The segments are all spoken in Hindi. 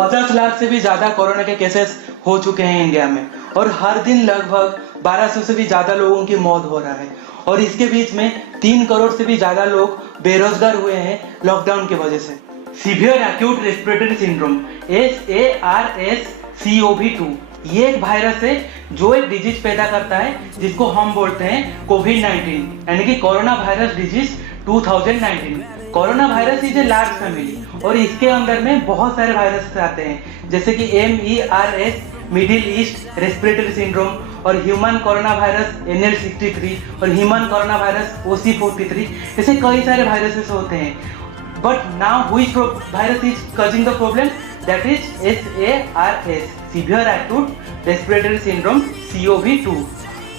50 लाख से भी ज्यादा कोरोना के केसेस हो चुके हैं इंडिया में और हर दिन लगभग 1200 से भी ज्यादा लोगों की मौत हो रहा है और इसके बीच में 3 करोड़ से भी ज्यादा लोग बेरोजगार हुए हैं लॉकडाउन की वजह से। Severe acute respiratory syndrome SARS-CoV-2 ये एक वायरस है जो एक डिजीज पैदा करता है जिसको हम बोलते हैं कोविड-19 यानी कि corona virus disease 2019। Corona virus is a large family और इसके अंदर में बहुत सारे वायरस आते हैं जैसे कि MERS middle east respiratory syndrome और ह्यूमन कोरोना वायरस NL63 और ह्यूमन कोरोना वायरस OC43 ऐसे कई सारे वायरसेस होते हैं। But now which virus is causing the problem, that is SARS severe acute respiratory syndrome CoV-2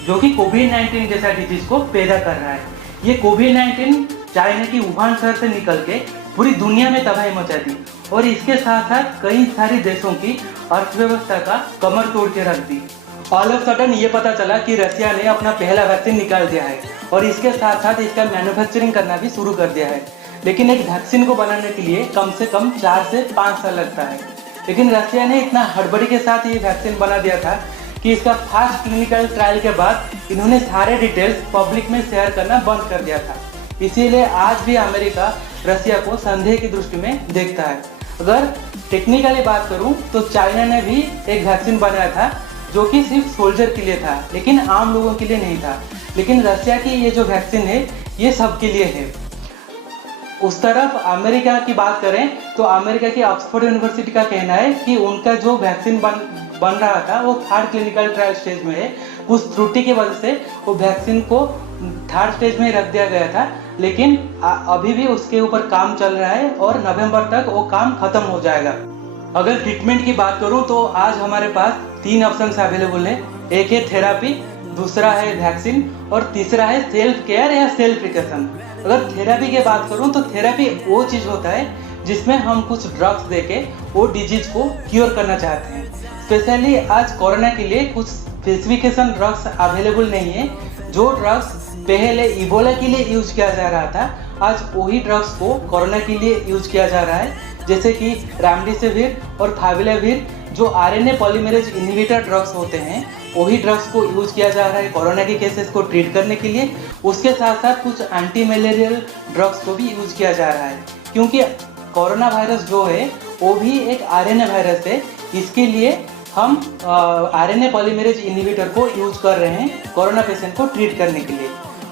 जो कि कोविड-19 जैसा डिजीज को पैदा कर रहा है। ये कोविड-19 चाइना की वुहान शहर से निकल के पूरी दुनिया में तबाही मचा दी और इसके साथ साथ कई सारे देशों की अर्थव्यवस्था का कमर तोड़ के रख दी। ऑल ऑफ सडन ये पता चला कि रशिया ने अपना पहला वैक्सीन निकाल दिया है और इसके साथ साथ इसका मैन्युफैक्चरिंग करना भी शुरू कर दिया है। लेकिन एक वैक्सीन को बनाने के लिए कम से कम 4 से 5 साल लगता है। लेकिन रशिया ने इतना हड़बड़ी के साथ ये वैक्सीन बना दिया था कि इसका फास्ट क्लिनिकल ट्रायल के बाद इन्होंने सारे डिटेल्स पब्लिक में शेयर करना बंद कर दिया था। इसीलिए आज भी अमेरिका रशिया को संदेह की दृष्टि में देखता है। अगर टेक्निकली बात करूं तो चाइना ने भी एक वैक्सीन बनाया था जो कि सिर्फ सोल्जर के लिए था लेकिन आम लोगों के लिए नहीं था। लेकिन रशिया की ये जो वैक्सीन है ये सबके लिए है। उस तरफ अमेरिका की बात करें तो अमेरिका की ऑक्सफोर्ड यूनिवर्सिटी का कहना है कि उनका जो वैक्सीन बन रहा था वो 3rd क्लिनिकल ट्रायल स्टेज में है। कुछ त्रुटि की वजह से वो वैक्सीन को 3rd स्टेज में रख दिया गया था लेकिन अभी भी उसके ऊपर काम चल रहा है और नवंबर तक वो काम खत्म हो जाएगा। अगर ट्रीटमेंट की बात करूं तो आज हमारे पास 3 ऑप्शंस अवेलेबल है। एक है थेरापी, दूसरा है वैक्सीन और तीसरा है सेल्फ केयर या सेल्फ प्रिकॉशन। अगर थेरापी की बात करूं तो थेरापी वो चीज होता है जिसमें हम कुछ ड्रग्स देके वो डिजीज को क्योर करना चाहते हैं। स्पेशली आज कोरोना के लिए कुछ स्पेसिफिकेशन ड्रग्स अवेलेबल नहीं है। जो ड्रग्स पहले इबोला के लिए यूज किया जा रहा था आज वही ड्रग्स को कोरोना के लिए यूज किया जा रहा है, जैसे कि रेमडेसिविर और फाविपिराविर जो RNA पॉलीमरेज इनहिबिटर ड्रग्स होते हैं वही ड्रग्स को यूज किया जा रहा है कोरोना के केसेस को ट्रीट करने के लिए। उसके साथ साथ कुछ एंटी मलेरियल ड्रग्स को भी यूज किया जा रहा है क्योंकि कोरोना वायरस जो है वो भी एक RNA वायरस है। इसके लिए हम RNA पॉलीमरेज इनहिबिटर को यूज कर रहे हैं कोरोना पेशेंट को ट्रीट करने के लिए।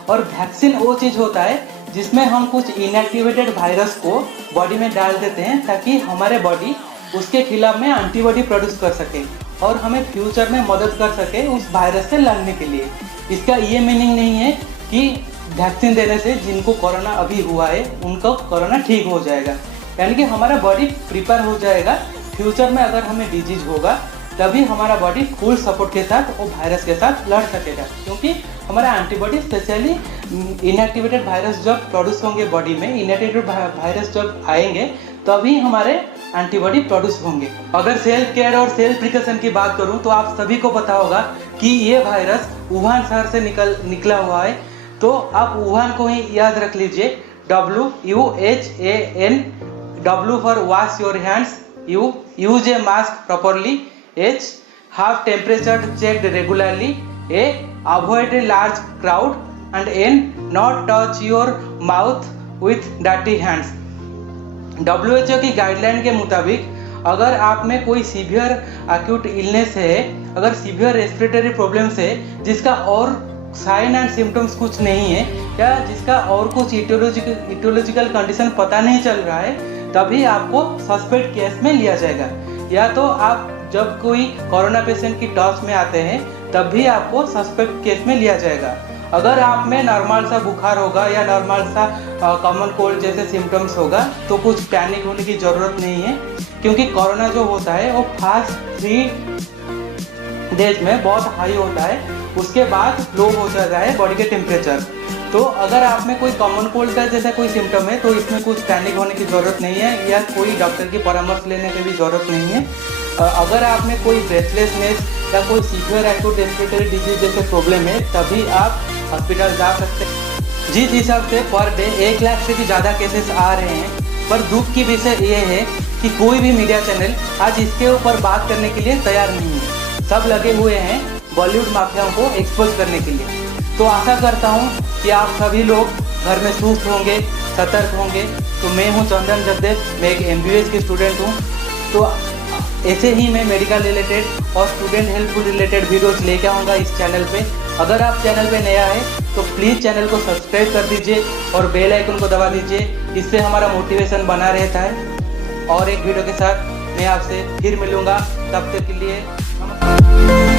और वैक्सीन वो चीज़ होता है जिसमें हम कुछ इनएक्टिवेटेड वायरस को बॉडी में डाल देते हैं ताकि हमारे बॉडी उसके खिलाफ में एंटीबॉडी प्रोड्यूस कर सके और हमें फ्यूचर में मदद कर सके उस वायरस से लड़ने के लिए। इसका ये मीनिंग नहीं है कि वैक्सीन देने से जिनको कोरोना अभी हुआ है उनको कोरोना ठीक हो जाएगा, यानी कि हमारा बॉडी प्रिपेयर हो जाएगा। फ्यूचर में अगर हमें डिजीज होगा तभी हमारा बॉडी फुल सपोर्ट के साथ वो वायरस के साथ लड़ सकेगा क्योंकि हमारा एंटीबॉडी स्पेशली इनएक्टिवेटेड वायरस जब प्रोड्यूस होंगे बॉडी में, इनएक्टिवेटेड वायरस जब आएंगे तभी हमारे एंटीबॉडी प्रोड्यूस होंगे। अगर सेल्फ केयर और सेल्फ प्रिकॉशन की बात करूं तो आप सभी को पता होगा कि ये वायरस वुहान शहर से निकला हुआ है। तो आप वुहान को ही याद रख लीजिए, WUHAN, W for wash your hands, U use a mask properly, H have temperature checked regularly, A avoid a large crowd and N not touch your mouth with dirty hands। WHO की गाइडलाइन के मुताबिक अगर आप में कोई सीवियर एक्यूट इलनेस है, अगर सीवियर रेस्पिरेटरी प्रॉब्लम्स है जिसका और साइन एंड सिम्टम्स कुछ नहीं है या जिसका और कुछ इटियोलॉजिकल कंडीशन पता नहीं चल रहा है तभी आपको सस्पेक्ट केस में लिया जाएगा। या तो आप जब कोई कोरोना पेशेंट की टच में आते हैं तब भी आपको सस्पेक्ट केस में लिया जाएगा। अगर आप में नॉर्मल सा बुखार होगा या नॉर्मल सा कॉमन कोल्ड जैसे सिम्टम्स होगा तो कुछ पैनिक होने की ज़रूरत नहीं है क्योंकि कोरोना जो होता है वो फर्स्ट 3 डेज में बहुत हाई होता है, उसके बाद लो हो जाता है बॉडी के टेम्परेचर। तो अगर आप में कोई कॉमन कोल्ड का जैसा कोई सिम्टम है तो इसमें कुछ पैनिक होने की ज़रूरत नहीं है या कोई डॉक्टर की परामर्श लेने की भी ज़रूरत नहीं है। अगर आप में कोई ब्रेथलेसनेस या कोई सीवियर एक्यूट रेस्पिरेटरी डिजीज जैसे प्रॉब्लम है तभी आप हॉस्पिटल जा सकते हैं। जिस हिसाब से पर डे 1 लाख से भी ज़्यादा केसेस आ रहे हैं, पर दुख की विषय ये है कि कोई भी मीडिया चैनल आज इसके ऊपर बात करने के लिए तैयार नहीं है। सब लगे हुए हैं बॉलीवुड माफियाओं को एक्सपोज करने के लिए। तो आशा करता हूँ कि आप सभी लोग घर में सुस्त होंगे, सतर्क होंगे। तो मैं हूँ चंदन जगदेव, मैं एक MBBS की स्टूडेंट हूँ। तो ऐसे ही मैं मेडिकल रिलेटेड और स्टूडेंट हेल्पफुल रिलेटेड वीडियोस लेके आऊँगा इस चैनल पे। अगर आप चैनल पे नया है तो प्लीज़ चैनल को सब्सक्राइब कर दीजिए और बेल आइकन को दबा दीजिए। इससे हमारा मोटिवेशन बना रहता है। और एक वीडियो के साथ मैं आपसे फिर मिलूँगा, तब तक के लिए नमस्कार।